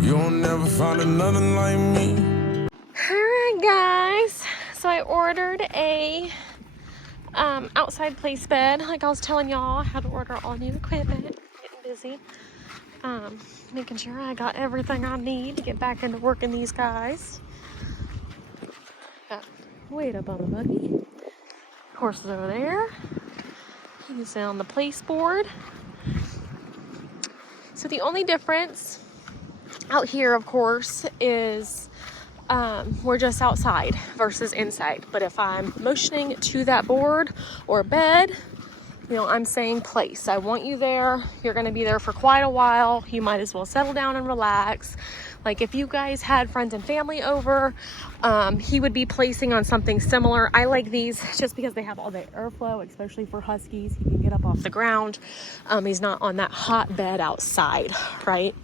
You'll never find another like me. Alright guys, so I ordered a outside place bed. Like I was telling y'all, I had to order all new equipment. Getting busy. Making sure I got everything I need to get back into working these guys. Got weight up on the buggy. Horses over there. He's on the place board. So the only difference out here, of course, is we're just outside versus inside. But if I'm motioning to that board or bed, you know, I'm saying place. I want you there. You're going to be there for quite a while. You might as well settle down and relax. Like if you guys had friends and family over, he would be placing on something similar. I like these just because they have all the airflow, especially for huskies. He can get up off the ground. He's not on that hot bed outside, right?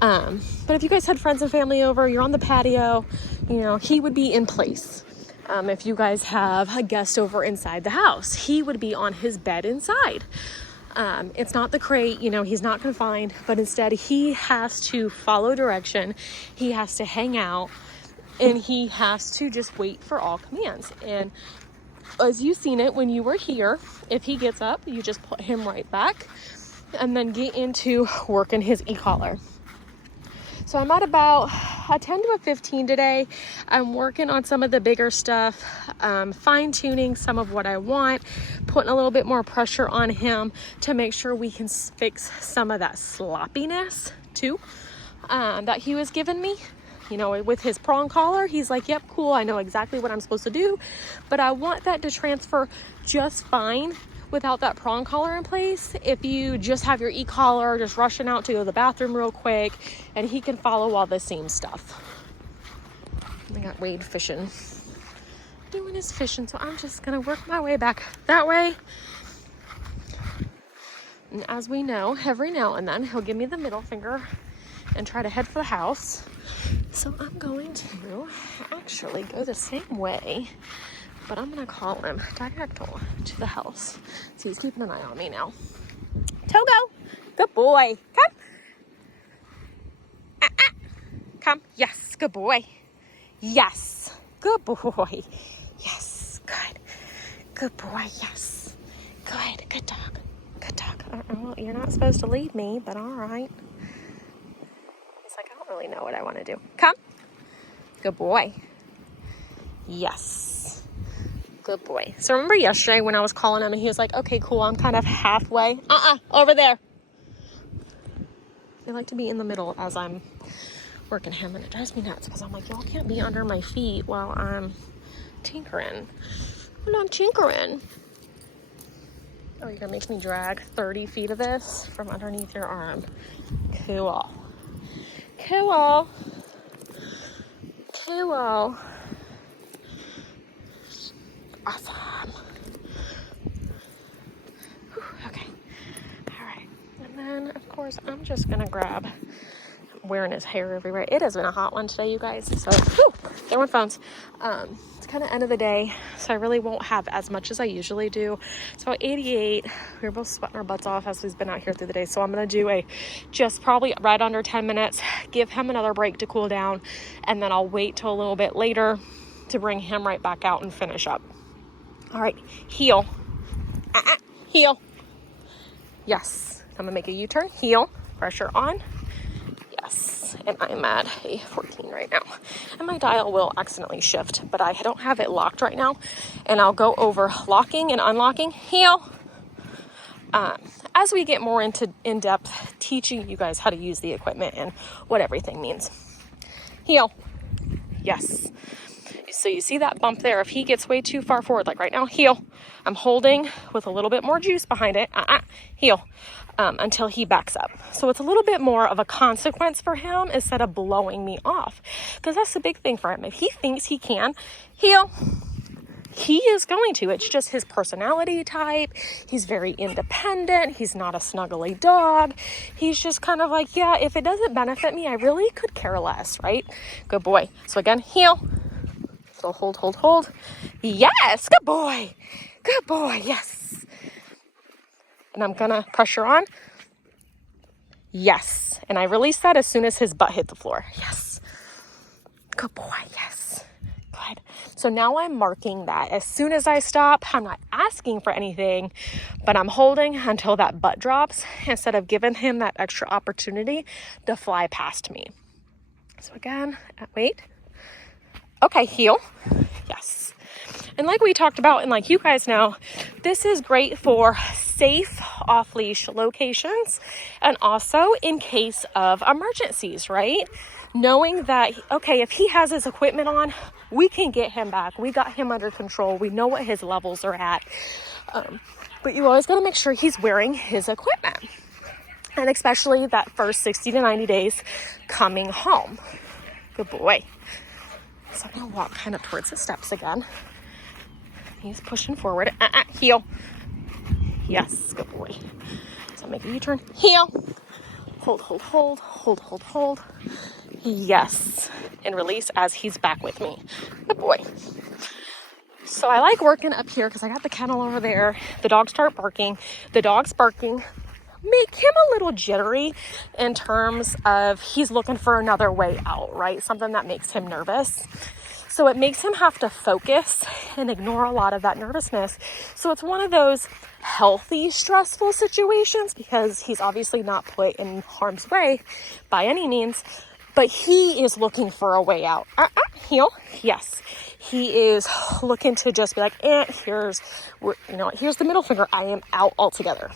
But if you guys had friends and family over, you're on the patio, you know, he would be in place. If you guys have a guest over inside the house, he would be on his bed inside. It's not the crate, you know, he's not confined, but instead he has to follow direction. He has to hang out and he has to just wait for all commands. And as you've seen it when you were here, if he gets up, you just put him right back and then get into working his e-collar. So I'm at about a 10 to a 15 today. I'm working on some of the bigger stuff, fine tuning some of what I want, putting a little bit more pressure on him to make sure we can fix some of that sloppiness too, that he was giving me. You know, with his prong collar, he's like, yep, cool. I know exactly what I'm supposed to do, but I want that to transfer just fine without that prong collar in place. If you just have your e-collar, just rushing out to go to the bathroom real quick, and he can follow all the same stuff. I got Wade fishing, doing his fishing, so I'm just gonna work my way back that way. And as we know, every now and then he'll give me the middle finger and try to head for the house. So I'm going to actually go the same way, but I'm going to call him diagonal to the house. So he's keeping an eye on me now. Togo, good boy. Come. Come. Yes, good boy. Yes, good boy. Yes, good. Good boy, yes. Good, good dog. Good dog. Well, you're not supposed to leave me, but all right. He's like, I don't really know what I want to do. Come. Good boy. Yes. Good boy. So remember yesterday when I was calling him and he was like, okay, cool, I'm kind of halfway. Over there. They like to be in the middle as I'm working him, and it drives me nuts because I'm like, y'all can't be under my feet while I'm tinkering. When I'm tinkering. Oh, you're gonna make me drag 30 feet of this from underneath your arm. Cool. Cool. Cool. Awesome. Whew, okay. All right. And then, of course, I'm just going to grab, I'm wearing his hair everywhere. It has been a hot one today, you guys. So, whew, there went phones. It's kind of end of the day, so I really won't have as much as I usually do. It's about 88. We were both sweating our butts off as we've been out here through the day. So I'm going to do just probably right under 10 minutes, give him another break to cool down, and then I'll wait till a little bit later to bring him right back out and finish up. All right, heel. Heel. Yes. I'm going to make a U-turn. Heel. Pressure on. Yes. And I'm at a 14 right now. And my dial will accidentally shift, but I don't have it locked right now. And I'll go over locking and unlocking. Heel. As we get more into in-depth teaching you guys how to use the equipment and what everything means. Heel. Yes. So you see that bump there. If he gets way too far forward, like right now, heel. I'm holding with a little bit more juice behind it. Heel. Until he backs up. So it's a little bit more of a consequence for him instead of blowing me off. Because that's the big thing for him. If he thinks he can, heel. He is going to. It's just his personality type. He's very independent. He's not a snuggly dog. He's just kind of like, yeah, if it doesn't benefit me, I really could care less, right? Good boy. So again, heel. So hold. Yes, good boy. Good boy, yes. And I'm gonna pressure on. Yes. And I released that as soon as his butt hit the floor. Yes. Good boy. Yes. Good. So now I'm marking that. As soon as I stop, I'm not asking for anything, but I'm holding until that butt drops instead of giving him that extra opportunity to fly past me. So again, wait. Okay, heel. Yes. And like we talked about, and like you guys know, this is great for safe off-leash locations and also in case of emergencies, right? Knowing that, okay, if he has his equipment on, we can get him back. We got him under control. We know what his levels are at. But you always got to make sure he's wearing his equipment. And especially that first 60 to 90 days coming home. Good boy. So I'm going to walk kind of towards the steps again. He's pushing forward. Heel. Yes, good boy. So make a U-turn. Heel. Hold, hold, hold. Hold, hold, hold. Yes. And release as he's back with me. Good boy. So I like working up here because I got the kennel over there. The dogs start barking. The dog's barking. Make him a little jittery in terms of he's looking for another way out, right? Something that makes him nervous. So it makes him have to focus and ignore a lot of that nervousness. So it's one of those healthy, stressful situations because he's obviously not put in harm's way by any means, but he is looking for a way out. Heel. Yes. He is looking to just be like, here's the middle finger. I am out altogether.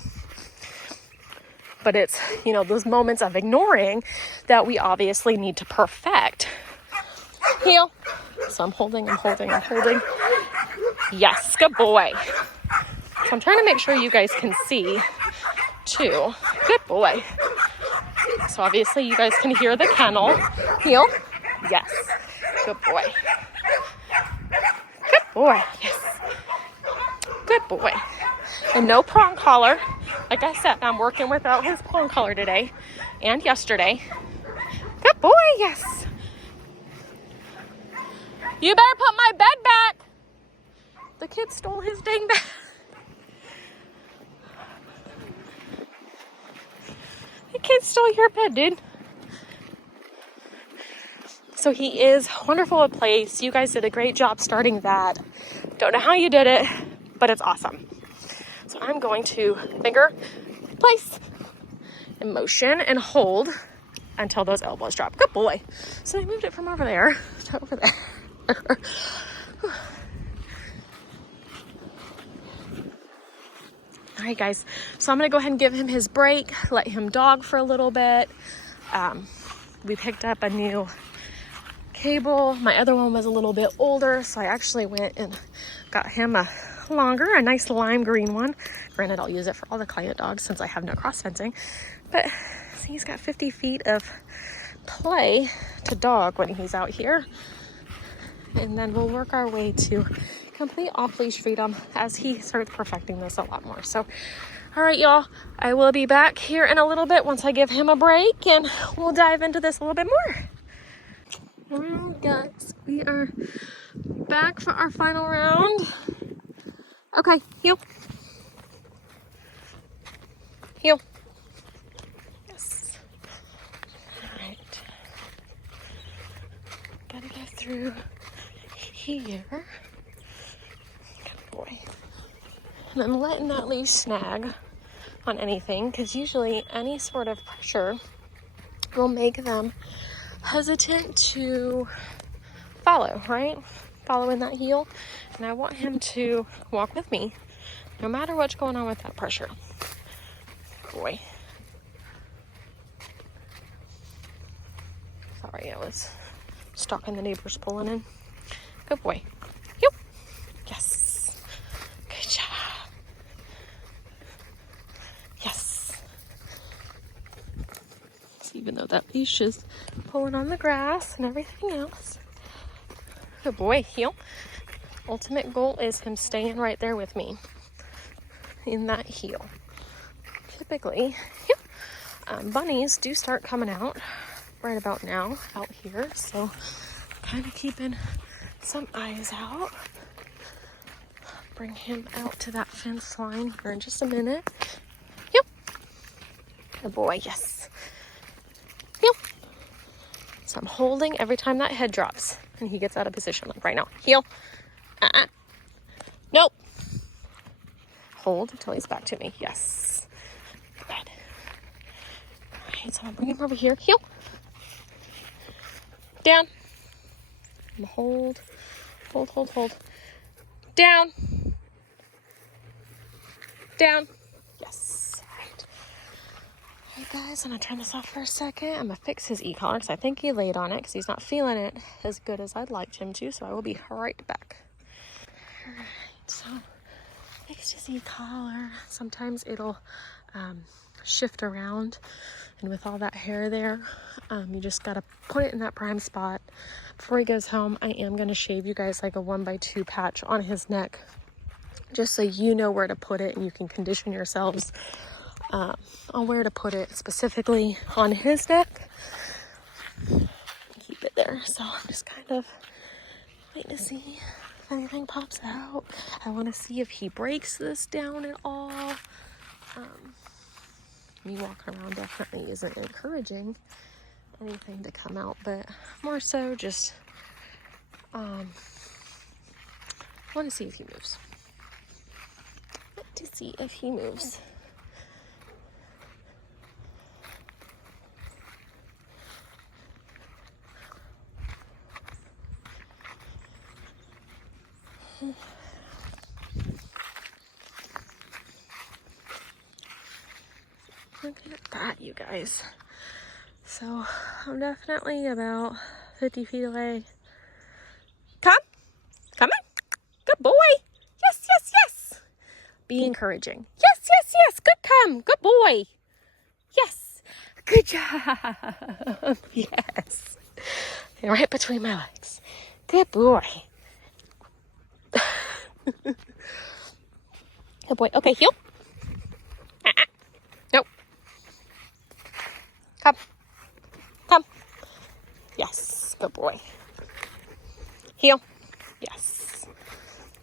But it's, those moments of ignoring that we obviously need to perfect. Heel. So I'm holding. Yes, good boy. So I'm trying to make sure you guys can see too. Good boy. So obviously you guys can hear the kennel. Heel. Yes. Good boy. Good boy. Yes. Good boy. And no prong collar. Like I said, I'm working without his prong collar today and yesterday. Good boy. Yes. You better put my bed back. The kid stole his dang bed. The kid stole your bed, dude. So he is wonderful at place. You guys did a great job starting that. Don't know how you did it, but it's awesome. So I'm going to finger, place, and motion and hold until those elbows drop. Good boy. So I moved it from over there to over there. All right, guys. So I'm going to go ahead and give him his break, let him dog for a little bit. We picked up a new cable. My other one was a little bit older, so I actually went and got him a nice lime green one. Granted, I'll use it for all the client dogs since I have no cross fencing. But see, he's got 50 feet of play to dog when he's out here. And then we'll work our way to complete off-leash freedom as he starts perfecting this a lot more. So, all right, y'all, I will be back here in a little bit once I give him a break, and we'll dive into this a little bit more. All right, guys, we are back for our final round. Okay, heel. Heel. Yes. All right. Gotta go through here. Good boy. And I'm letting that leash snag on anything because usually any sort of pressure will make them hesitant to follow, right? Follow in that heel. And I want him to walk with me no matter what's going on with that pressure. Boy. Sorry, I was stalking the neighbors pulling in. Good boy. Yep. Yes. Good job. Yes. So even though that leash is pulling on the grass and everything else. Good boy. Heel. Ultimate goal is him staying right there with me in that heel. Typically, bunnies do start coming out right about now out here, so kind of keeping some eyes out. Bring him out to that fence line here in just a minute. Yep. Good boy. Yes. So I'm holding every time that head drops and he gets out of position, like right now. Heel. Nope. Hold until he's back to me. Yes. Good. All right, so I'm gonna bring him over here. Heel. Down. I'm gonna hold. Hold, hold, hold. Down. Down. Yes. All right. All right, guys, I'm gonna turn this off for a second. I'm gonna fix his e-collar because I think he laid on it because he's not feeling it as good as I'd like him to. So I will be right back. All right, so fixed his e-collar. Sometimes it'll shift around, and with all that hair there, you just gotta put it in that prime spot. Before he goes home, I am gonna shave you guys like a 1x2 patch on his neck, just so you know where to put it and you can condition yourselves on where to put it specifically on his neck. Keep it there. So I'm just kind of waiting to see if anything pops out. I want to see if he breaks this down at all. Me walking around definitely isn't encouraging anything to come out, but more so just want to see if he moves. Want to see if he moves. Look at that, you guys. So I'm definitely about 50 feet away. Come on. Good boy. Yes, yes, yes. Be encouraging. Yes, yes, yes. Good come. Good boy. Yes. Good job. Yes. And right between my legs. Good boy. Good boy. Okay, heel. Nope. Come. Yes. Good boy. Heel. Yes.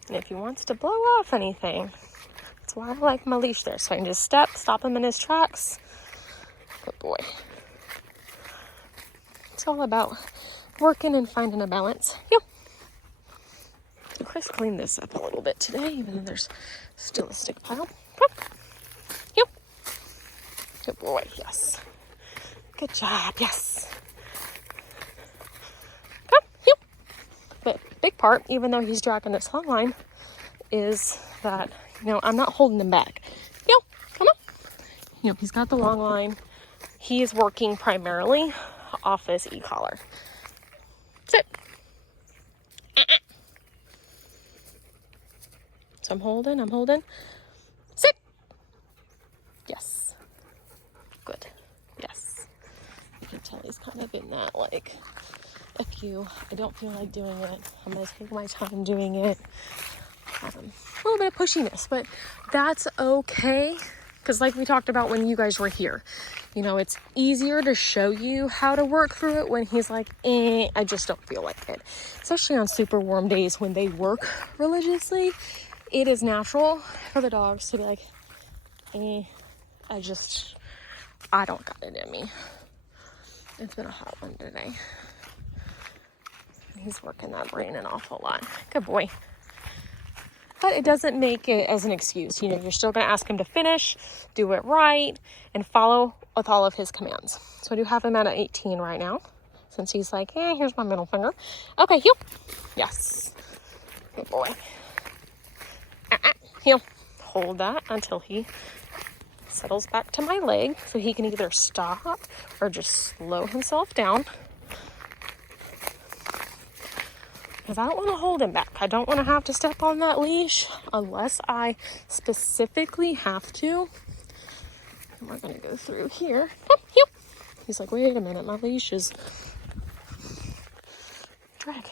And if he wants to blow off anything, that's why I like my leash there. So I can just stop him in his tracks. Good boy. It's all about working and finding a balance. Heel. Chris cleaned this up a little bit today, even though there's still a stick pile. Come. Heel. Good boy. Yes. Good job. Yes. Come. Heel. But big part, even though he's dragging this long line, is that, I'm not holding him back. Heel. Come on. He's got the long line. He is working primarily off his e-collar. Sit. So I'm holding. Sit. Yes. Good. Yes. You can tell he's kind of in that, like, I don't feel like doing it, I'm going to take my time doing it. A little bit of pushiness, but that's okay. Because like we talked about when you guys were here, it's easier to show you how to work through it when he's like, I just don't feel like it. Especially on super warm days when they work religiously. It is natural for the dogs to be like, I don't got it in me. It's been a hot one today. He's working that brain an awful lot. Good boy. But it doesn't make it as an excuse. You're still going to ask him to finish, do it right, and follow with all of his commands. So I do have him at an 18 right now, since he's like, here's my middle finger. Okay, heel. Yes. Good boy. Heel. Hold that until he settles back to my leg, so he can either stop or just slow himself down. Because I don't want to hold him back. I don't want to have to step on that leash unless I specifically have to. And we're going to go through here. Come, heel. He's like, wait a minute, my leash is dragging.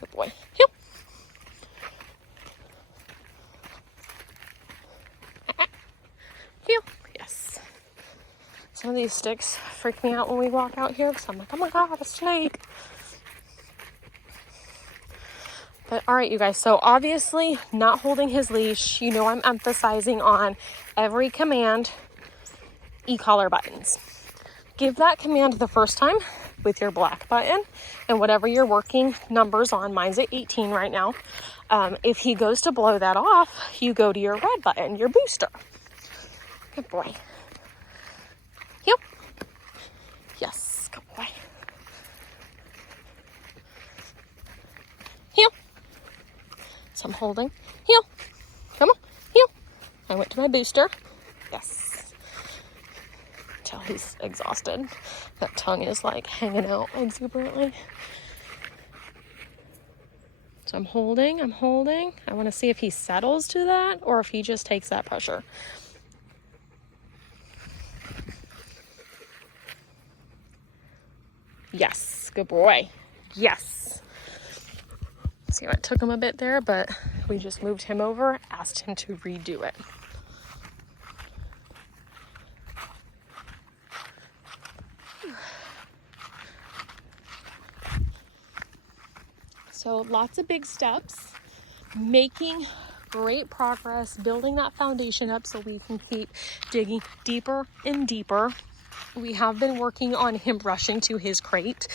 Good boy. Heel. Heel. Yes. Some of these sticks freak me out when we walk out here because I'm like, oh my God, a snake. But all right, you guys, so obviously not holding his leash, I'm emphasizing on every command, e-collar buttons. Give that command the first time, with your black button and whatever you're working numbers on. Mine's at 18 right now. If he goes to blow that off, you go to your red button, your booster. Good boy. Heel. Yes, good boy. Heel. So I'm holding. Heel. Come on. Heel. I went to my booster. Yes. Until he's exhausted. That tongue is like hanging out exuberantly. So I'm holding. I want to see if he settles to that or if he just takes that pressure. Yes, good boy. Yes. See, it took him a bit there, but we just moved him over, asked him to redo it. So lots of big steps, making great progress, building that foundation up so we can keep digging deeper and deeper. We have been working on him rushing to his crate,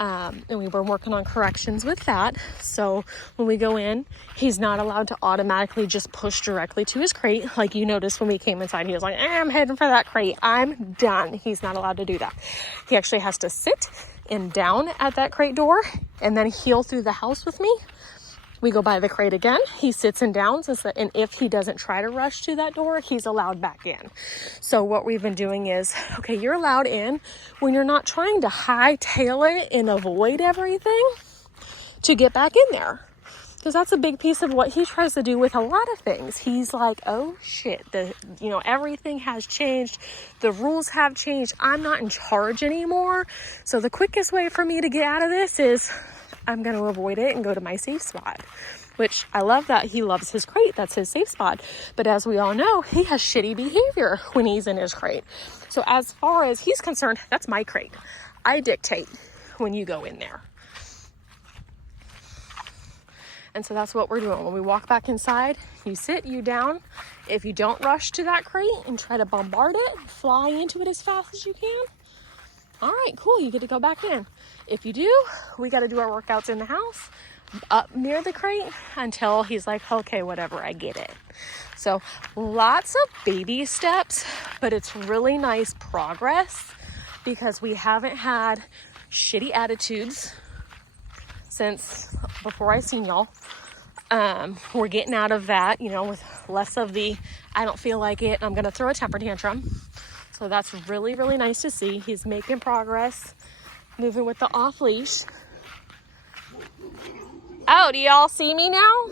and we were working on corrections with that. So when we go in, he's not allowed to automatically just push directly to his crate. Like you noticed when we came inside, he was like, I'm heading for that crate. I'm done. He's not allowed to do that. He actually has to sit and down at that crate door and then heel through the house with me. We go by the crate again. He sits and downs, and if he doesn't try to rush to that door, he's allowed back in. So what we've been doing is, okay, you're allowed in when you're not trying to hightail it and avoid everything to get back in there. Because that's a big piece of what he tries to do with a lot of things. He's like, oh shit, everything has changed. The rules have changed. I'm not in charge anymore. So the quickest way for me to get out of this is I'm going to avoid it and go to my safe spot, which I love that he loves his crate. That's his safe spot. But as we all know, he has shitty behavior when he's in his crate. So as far as he's concerned, that's my crate. I dictate when you go in there. And so that's what we're doing. When we walk back inside, you sit, you down. If you don't rush to that crate and try to bombard it, fly into it as fast as you can, all right, cool, you get to go back in. If you do, we got to do our workouts in the house up near the crate until he's like, okay, whatever, I get it. So lots of baby steps, but it's really nice progress because we haven't had shitty attitudes since before I seen y'all. We're getting out of that, with less of the, I don't feel like it, I'm going to throw a temper tantrum. So that's really, really nice to see. He's making progress, moving with the off leash. Oh, do y'all see me now?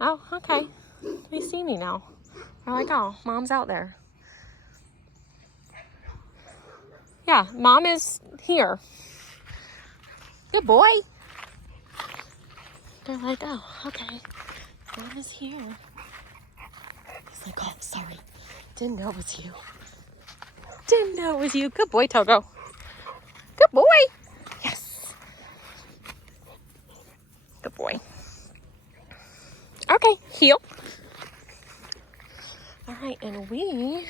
Oh, okay. They see me now. They're like, oh, mom's out there. Yeah, mom is here. Good boy. They're like, oh, okay. Mom is here. He's like, oh, sorry. Didn't know it was you. Didn't know it was you. Good boy, Togo. Good boy. Yes. Good boy. Okay, heel. All right, and we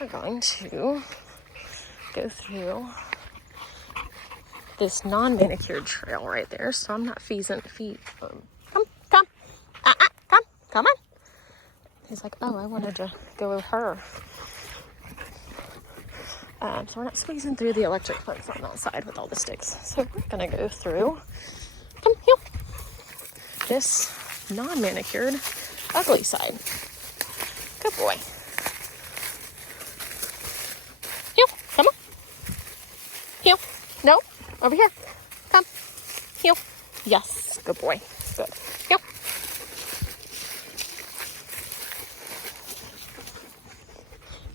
are going to go through this non-manicured trail right there. So I'm not come on. He's like, oh, I wanted to go with her. So we're not squeezing through the electric fence on that side with all the sticks. So we're gonna go through, come here, this non-manicured, ugly side. Good boy. Heel, come on. Heel, no, over here. Come, heel. Yes, good boy. Good. Heel.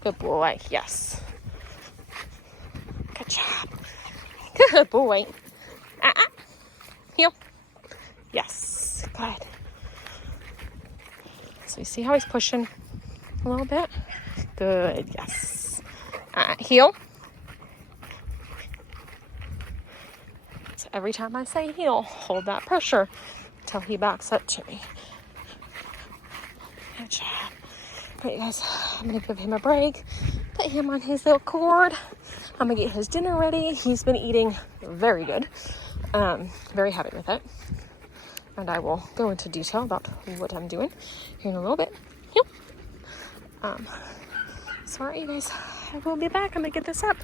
Good boy, yes. Good job. Good boy. Heel. Yes, good. So you see how he's pushing a little bit? Good, yes. Heel. So every time I say heel, hold that pressure until he backs up to me. Good job. Right, guys, I'm going to give him a break, put him on his little cord. I'm gonna get his dinner ready. He's been eating very good. Very happy with it. And I will go into detail about what I'm doing here in a little bit. Yep. So alright, you guys, I will be back. I'm gonna get this up.